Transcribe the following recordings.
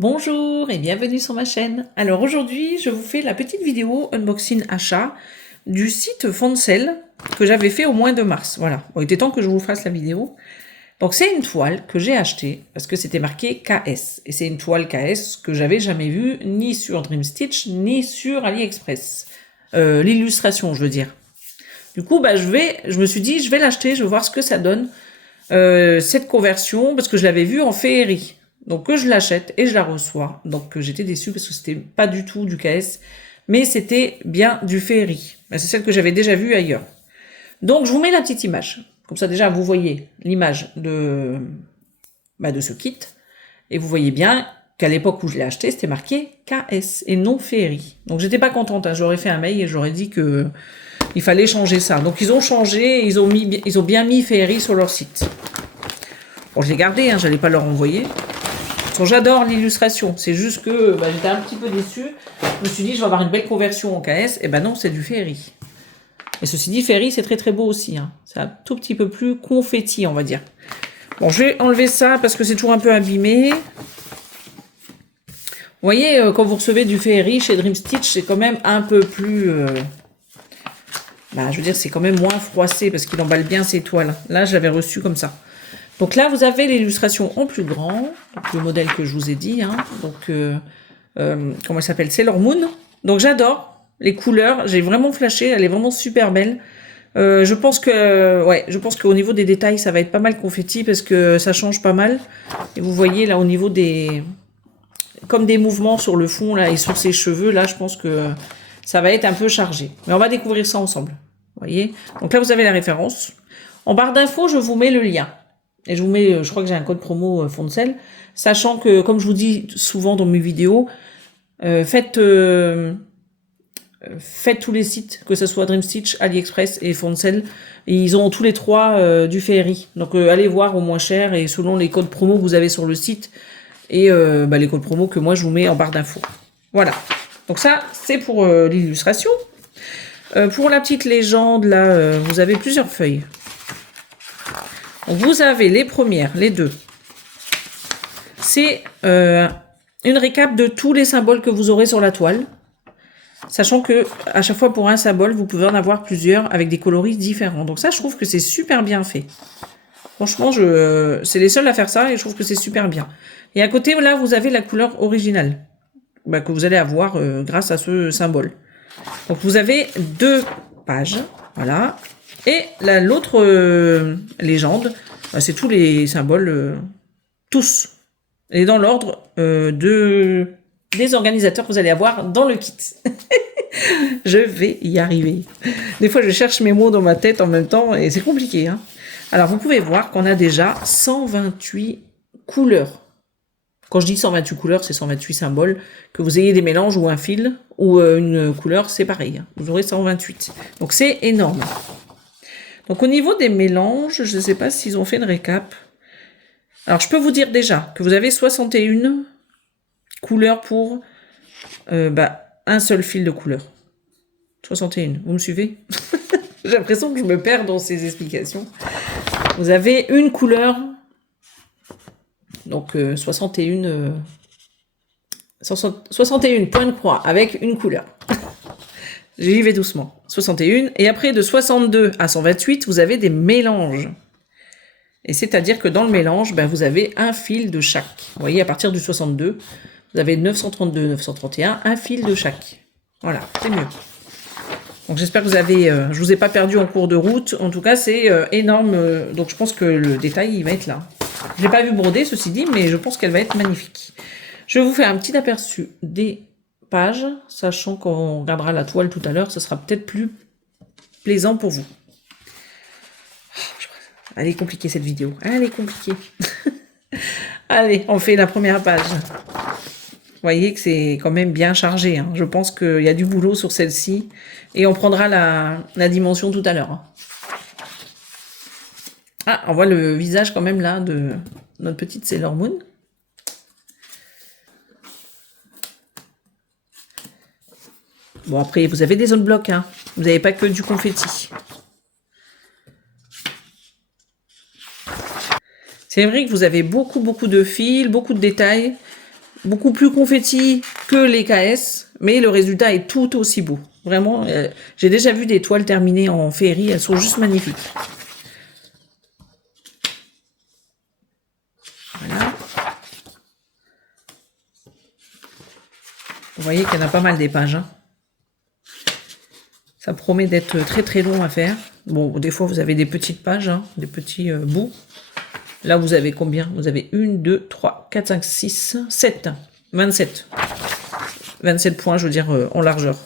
Bonjour et bienvenue sur ma chaîne. Alors aujourd'hui, je vous fais la petite vidéo unboxing achat du site Foncel que j'avais fait au mois de mars. Voilà, bon, il était temps que je vous fasse la vidéo. Donc c'est une toile que j'ai achetée parce que c'était marqué KS. Et c'est une toile KS que j'avais jamais vue ni sur Dreamstitch ni sur AliExpress. L'illustration, je veux dire. Du coup, je me suis dit, je vais l'acheter, je vais voir ce que ça donne. Cette conversion, parce que je l'avais vue en féerie. Donc que je l'achète et je la reçois. Donc j'étais déçue parce que c'était pas du tout du KS, mais c'était bien du féerie. C'est celle que j'avais déjà vue ailleurs. Donc je vous mets la petite image. Comme ça déjà vous voyez l'image de ce kit. Et vous voyez bien qu'à l'époque où je l'ai acheté, c'était marqué KS et non féerie. Donc j'étais pas contente. J'aurais fait un mail et j'aurais dit que il fallait changer ça. Donc ils ont changé, ils ont bien mis féerie sur leur site. Bon, je l'ai gardé, j'allais pas leur envoyer. J'adore l'illustration, c'est juste que j'étais un petit peu déçue. Je me suis dit, je vais avoir une belle conversion en KS. Et non, c'est du féerie. Et ceci dit, féerie, c'est très très beau aussi. C'est un tout petit peu plus confetti, on va dire. Bon, je vais enlever ça parce que c'est toujours un peu abîmé. Vous voyez, quand vous recevez du féerie chez Dreamstitch, c'est quand même un peu plus... je veux dire, c'est quand même moins froissé parce qu'il emballe bien ses toiles. Là, je l'avais reçu comme ça. Donc là, vous avez l'illustration en plus grand, donc le modèle que je vous ai dit. Comment elle s'appelle? Sailor Moon. Donc j'adore les couleurs. J'ai vraiment flashé. Elle est vraiment super belle. Je pense qu'au niveau des détails, ça va être pas mal confetti parce que ça change pas mal. Et vous voyez là au niveau des... Comme des mouvements sur le fond là et sur ses cheveux, là, je pense que ça va être un peu chargé. Mais on va découvrir ça ensemble. Vous voyez? Donc là, vous avez la référence. En barre d'infos, je vous mets le lien. Et je vous mets, je crois que j'ai un code promo Foncel, sachant que, comme je vous dis souvent dans mes vidéos, faites tous les sites, que ce soit Dreamstitch, AliExpress et Foncel, ils ont tous les trois du féerie. Donc allez voir au moins cher et selon les codes promo que vous avez sur le site et les codes promo que moi je vous mets en barre d'infos. Voilà. Donc ça, c'est pour l'illustration. Pour la petite légende, là, vous avez plusieurs feuilles. Vous avez les premières, les deux. C'est une récap de tous les symboles que vous aurez sur la toile. Sachant que à chaque fois pour un symbole, vous pouvez en avoir plusieurs avec des coloris différents. Donc ça, je trouve que c'est super bien fait. Franchement, c'est les seuls à faire ça et je trouve que c'est super bien. Et à côté, là, vous avez la couleur originale que vous allez avoir grâce à ce symbole. Donc vous avez deux pages, voilà. Et l'autre légende, c'est tous les symboles, tous. Et dans l'ordre des organisateurs que vous allez avoir dans le kit. Je vais y arriver. Des fois, je cherche mes mots dans ma tête en même temps et c'est compliqué. Alors, vous pouvez voir qu'on a déjà 128 couleurs. Quand je dis 128 couleurs, c'est 128 symboles. Que vous ayez des mélanges ou un fil ou une couleur, c'est pareil. Vous aurez 128. Donc, c'est énorme. Donc au niveau des mélanges, je ne sais pas s'ils ont fait une récap. Alors je peux vous dire déjà que vous avez 61 couleurs pour un seul fil de couleur. 61, vous me suivez? J'ai l'impression que je me perds dans ces explications. Vous avez une couleur, donc 61 points de croix avec une couleur. J'y vais doucement. 61. Et après, de 62 à 128, vous avez des mélanges. Et c'est-à-dire que dans le mélange, vous avez un fil de chaque. Vous voyez, à partir du 62, vous avez 932, 931, un fil de chaque. Voilà, c'est mieux. Donc j'espère que vous avez... je vous ai pas perdu en cours de route. En tout cas, c'est énorme. Donc je pense que le détail, il va être là. Je l'ai pas vu broder, ceci dit, mais je pense qu'elle va être magnifique. Je vous fais un petit aperçu des pages, sachant qu'on regardera la toile tout à l'heure, ce sera peut-être plus plaisant pour vous. Elle est compliquée cette vidéo, elle est compliquée. Allez, on fait la première page. Vous voyez que c'est quand même bien chargé. Je pense qu'il y a du boulot sur celle-ci. Et on prendra la dimension tout à l'heure. Ah, on voit le visage quand même là de notre petite Sailor Moon. Bon, après, vous avez des zones blocs, Vous n'avez pas que du confetti. C'est vrai que vous avez beaucoup de fils, beaucoup de détails. beaucoup plus confetti que les KS, mais le résultat est tout aussi beau. Vraiment, j'ai déjà vu des toiles terminées en féerie, elles sont juste magnifiques. Voilà. Vous voyez qu'il y en a pas mal des pages. Hein. Ça promet d'être très très long à faire. Bon, des fois vous avez des petites pages, hein, des petits bouts. Là vous avez combien? Vous avez 1, 2, 3, 4, 5, 6, 7. 27. 27 points, je veux dire, en largeur.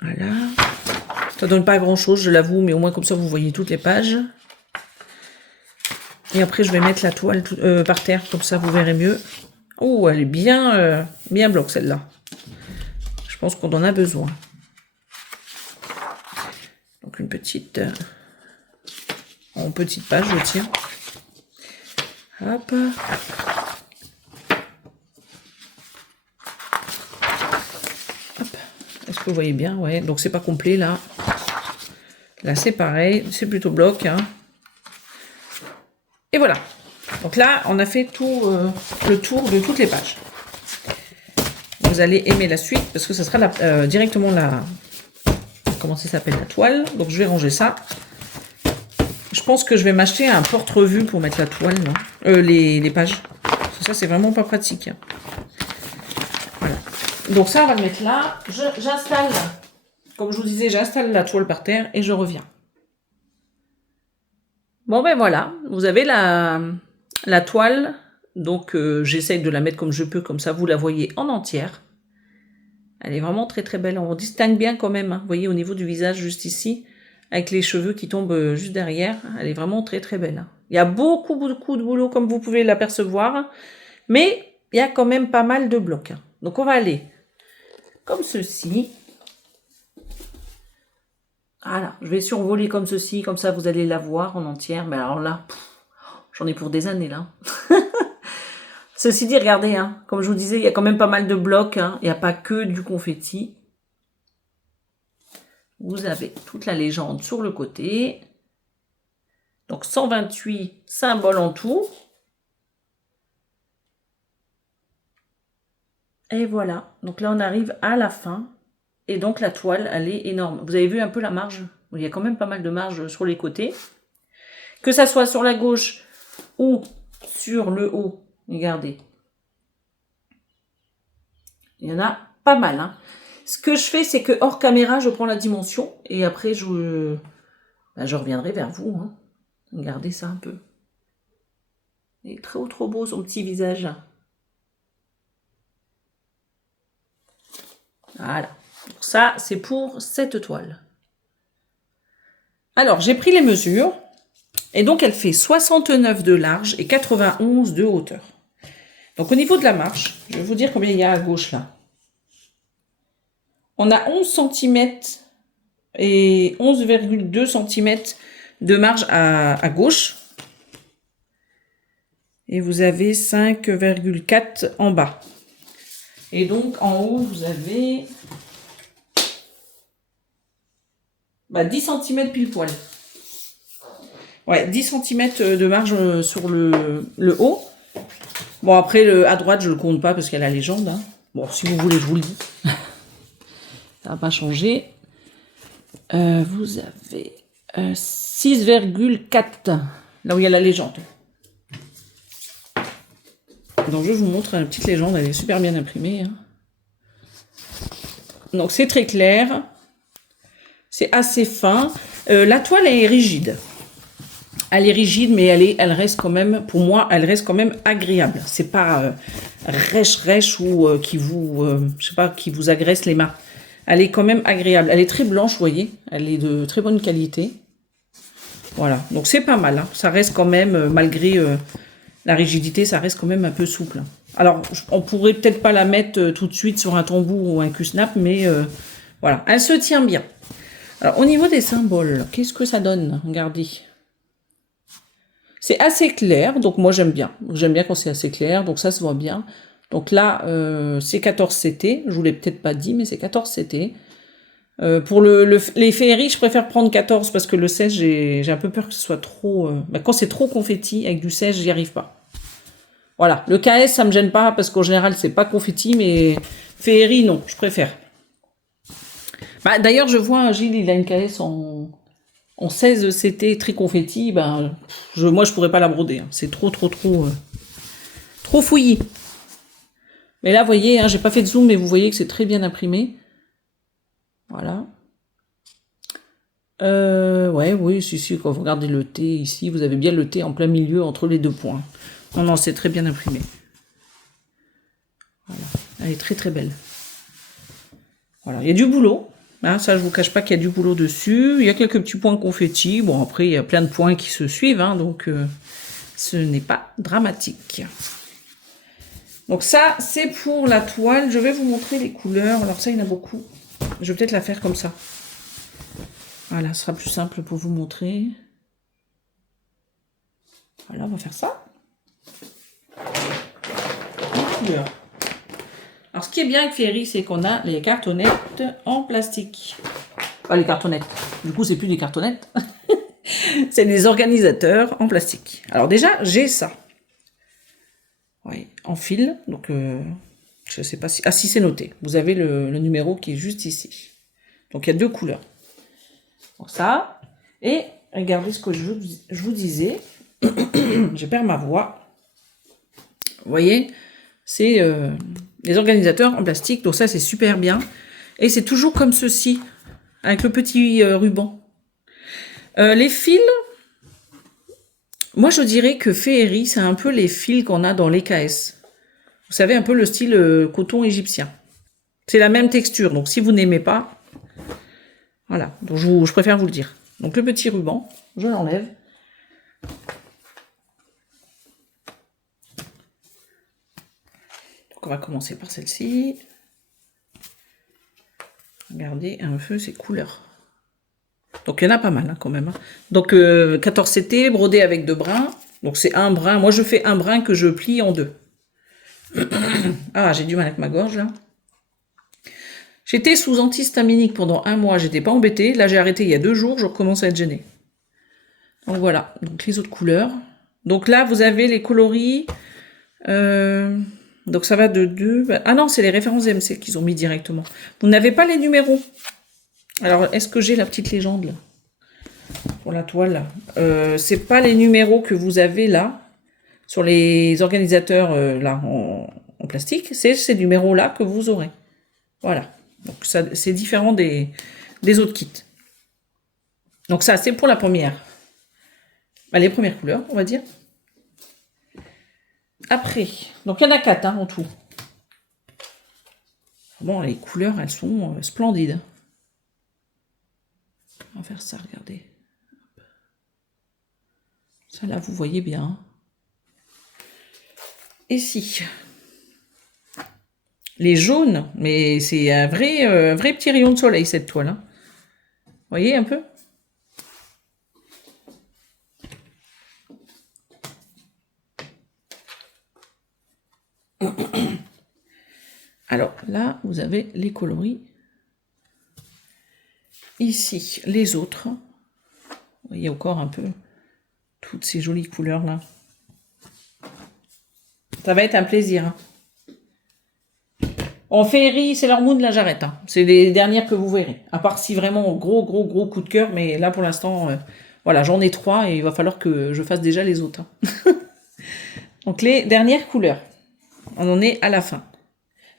Voilà. Ça donne pas grand chose, je l'avoue, mais au moins comme ça vous voyez toutes les pages. Et après je vais mettre la toile par terre, comme ça vous verrez mieux. Oh, elle est bien, bien bloc celle-là. Je pense qu'on en a besoin. Donc une petite, en petite page, je tire. Hop. Hop. Est-ce que vous voyez bien? Ouais. Donc c'est pas complet là. Là c'est pareil, c'est plutôt bloc. Hein. Et voilà. Donc là, on a fait tout le tour de toutes les pages. Vous allez aimer la suite parce que ça sera directement la... Comment ça s'appelle? La toile. Donc je vais ranger ça. Je pense que je vais m'acheter un porte-revue pour mettre la toile, non les pages. Parce que ça, c'est vraiment pas pratique. Voilà. Donc ça, on va le mettre là. J'installe, comme je vous disais, j'installe la toile par terre et je reviens. Bon ben voilà, vous avez la toile. Donc j'essaye de la mettre comme je peux, comme ça vous la voyez en entière. Elle est vraiment très très belle. On distingue bien quand même, hein. Vous voyez au niveau du visage juste ici, avec les cheveux qui tombent juste derrière. Elle est vraiment très très belle. Il y a beaucoup de boulot comme vous pouvez l'apercevoir, mais il y a quand même pas mal de blocs. Donc on va aller comme ceci. Voilà, je vais survoler comme ceci, comme ça vous allez la voir en entière. Mais alors là, j'en ai pour des années là. Ceci dit, regardez, hein, comme je vous disais, il y a quand même pas mal de blocs. Hein, il n'y a pas que du confetti. Vous avez toute la légende sur le côté. Donc 128 symboles en tout. Et voilà. Donc là, on arrive à la fin. Et donc la toile, elle est énorme. Vous avez vu un peu la marge? Il y a quand même pas mal de marge sur les côtés. Que ça soit sur la gauche ou sur le haut. Regardez. Il y en a pas mal. Hein. Ce que je fais, c'est que hors caméra, je prends la dimension. Et après, je reviendrai vers vous. Hein. Regardez ça un peu. Il est trop trop beau son petit visage. Voilà. Ça, c'est pour cette toile. Alors, j'ai pris les mesures. Et donc, elle fait 69 de large et 91 de hauteur. Donc, au niveau de la marche, je vais vous dire combien il y a à gauche, là. On a 11 cm et 11,2 cm de marge à gauche. Et vous avez 5,4 en bas. Et donc, en haut, vous avez 10 cm pile poil. Ouais, 10 cm de marge sur le haut. Bon, après, à droite, je ne le compte pas parce qu'il y a la légende. Hein. Bon, si vous voulez, je vous le dis. Ça va pas changer. Vous avez 6,4. Là où il y a la légende. Donc, je vous montre une petite légende. Elle est super bien imprimée. Hein. Donc, c'est très clair. C'est assez fin. La toile est rigide. Elle est rigide, mais elle reste quand même, pour moi, elle reste quand même agréable. C'est pas rêche ou qui vous, je sais pas, qui vous agresse les mains. Elle est quand même agréable. Elle est très blanche, vous voyez. Elle est de très bonne qualité. Voilà. Donc c'est pas mal. Hein. Ça reste quand même, malgré la rigidité, ça reste quand même un peu souple. Alors, on pourrait peut-être pas la mettre tout de suite sur un tambour ou un cul-snap, mais voilà. Elle se tient bien. Alors, au niveau des symboles, qu'est-ce que ça donne? Regardez. C'est assez clair, donc moi j'aime bien. J'aime bien quand c'est assez clair, donc ça se voit bien. Donc là, c'est 14 CT. Je vous l'ai peut-être pas dit, mais c'est 14 CT. Pour les féeries, je préfère prendre 14 parce que le 16, j'ai un peu peur que ce soit trop... quand c'est trop confetti, avec du 16, j'y arrive pas. Voilà, le KS, ça me gêne pas parce qu'en général, c'est pas confetti, mais féerie, non, je préfère. Bah, d'ailleurs, je vois Gilles, il a une KS en 16 CT très confetti. Ben, moi, je pourrais pas la broder. Hein. C'est trop fouillis. Mais là, vous voyez, hein, j'ai pas fait de zoom, mais vous voyez que c'est très bien imprimé. Voilà. Ouais, oui, si, quand vous regardez le T ici, vous avez bien le T en plein milieu entre les deux points. Non, c'est très bien imprimé. Voilà. Elle est très belle. Voilà, il y a du boulot. Hein, ça, je vous cache pas qu'il y a du boulot dessus. Il y a quelques petits points confetti. Bon, après, il y a plein de points qui se suivent, hein, donc ce n'est pas dramatique. Donc ça, c'est pour la toile. Je vais vous montrer les couleurs. Alors ça, il y en a beaucoup. Je vais peut-être la faire comme ça. Voilà, ce sera plus simple pour vous montrer. Voilà, on va faire ça. Les couleurs. Alors, ce qui est bien avec Féerie, c'est qu'on a les cartonnettes en plastique. Pas les cartonnettes. Du coup, c'est plus des cartonnettes. C'est des organisateurs en plastique. Alors déjà, j'ai ça. Oui, en fil. Donc, je sais pas si... Ah, si, c'est noté. Vous avez le numéro qui est juste ici. Donc, il y a deux couleurs. Donc, ça. Et regardez ce que je vous disais. Je perds ma voix. Vous voyez, c'est les organisateurs en plastique. Donc, ça, c'est super bien. Et c'est toujours comme ceci, avec le petit ruban. Les fils, moi, je dirais que Féerie, c'est un peu les fils qu'on a dans les KS. Vous savez, un peu le style coton égyptien. C'est la même texture, donc si vous n'aimez pas, voilà. Donc je préfère vous le dire. Donc le petit ruban, je l'enlève. Donc on va commencer par celle-ci. Regardez un peu ces couleurs. Donc il y en a pas mal hein, quand même. Hein. Donc 14 CT, brodé avec 2 brins. Donc c'est un brin. Moi je fais un brin que je plie en 2. Ah, j'ai du mal avec ma gorge là. J'étais sous antihistaminique pendant 1 mois, j'étais pas embêtée. Là j'ai arrêté il y a 2 jours, je recommence à être gênée. Donc voilà, donc les autres couleurs. Donc là vous avez les coloris. Donc ça va de 2. Ah non, c'est les références MC qu'ils ont mis directement. Vous n'avez pas les numéros. Alors est-ce que j'ai la petite légende là pour la toile? C'est pas les numéros que vous avez là sur les organisateurs là en plastique. C'est ces numéros là que vous aurez. Voilà. Donc ça c'est différent des autres kits. Donc ça c'est pour la première. Les premières couleurs, on va dire. Après, donc il y en a 4 hein, en tout. Bon, les couleurs, elles sont splendides. On va faire ça, regardez. Ça là, vous voyez bien. Ici. Les jaunes, mais c'est un vrai petit rayon de soleil, cette toile. Hein. Vous voyez un peu? Alors là, vous avez les coloris. Ici, les autres. Vous voyez encore un peu toutes ces jolies couleurs là. Ça va être un plaisir. Hein. En Féerie, c'est leur moon, là j'arrête. Hein. C'est les dernières que vous verrez. À part si vraiment gros coup de cœur. Mais là pour l'instant, voilà, j'en ai 3 et il va falloir que je fasse déjà les autres. Hein. Donc les dernières couleurs. On en est à la fin.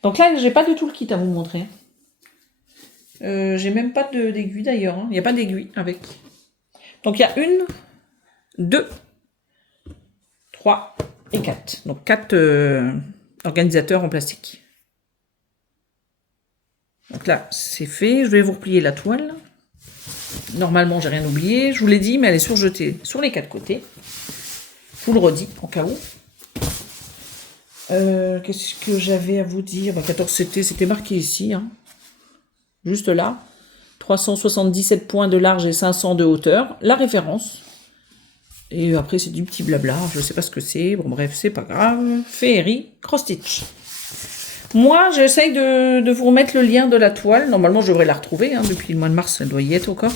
Donc là, j'ai pas du tout le kit à vous montrer. J'ai même pas d'aiguille d'ailleurs. Hein. Il n'y a pas d'aiguille avec. Donc il y a 1, 2, 3 et 4. Donc 4 organisateurs en plastique. Donc là, c'est fait. Je vais vous replier la toile. Normalement, j'ai rien oublié. Je vous l'ai dit, mais elle est surjetée sur les 4 côtés. Je vous le redis, en cas où. Qu'est-ce que j'avais à vous dire? 14 CT, c'était marqué ici. Hein. Juste là. 377 points de large et 500 de hauteur. La référence. Et après, c'est du petit blabla. Je ne sais pas ce que c'est. Bon, bref, c'est pas grave. Féerie Cross Stitch. Moi, j'essaye de vous remettre le lien de la toile. Normalement, je devrais la retrouver. Hein, depuis le mois de mars, elle doit y être encore.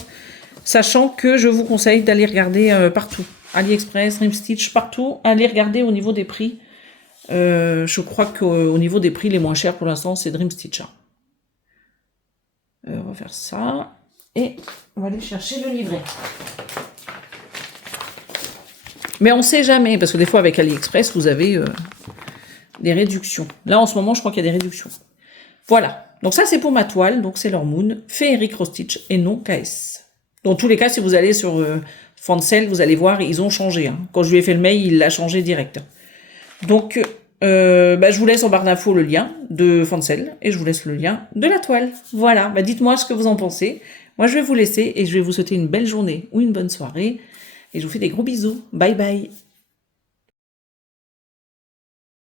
Sachant que je vous conseille d'aller regarder partout. AliExpress, Dream Stitch, partout. Allez regarder au niveau des prix. Je crois qu'au niveau des prix les moins chers pour l'instant, c'est Dream Stitch. Hein. On va faire ça. Et on va aller chercher le livret. Mais on ne sait jamais, parce que des fois avec AliExpress, vous avez des réductions. Là, en ce moment, je crois qu'il y a des réductions. Voilà. Donc ça, c'est pour ma toile. Donc Sailor Moon, Féerique Cross Stitch et non KS. Dans tous les cas, si vous allez sur Fancel, vous allez voir, ils ont changé. Hein. Quand je lui ai fait le mail, il l'a changé direct. Donc, je vous laisse en barre d'infos le lien de Fancel et je vous laisse le lien de la toile. Voilà, dites-moi ce que vous en pensez. Moi, je vais vous laisser et je vais vous souhaiter une belle journée ou une bonne soirée. Et je vous fais des gros bisous. Bye bye.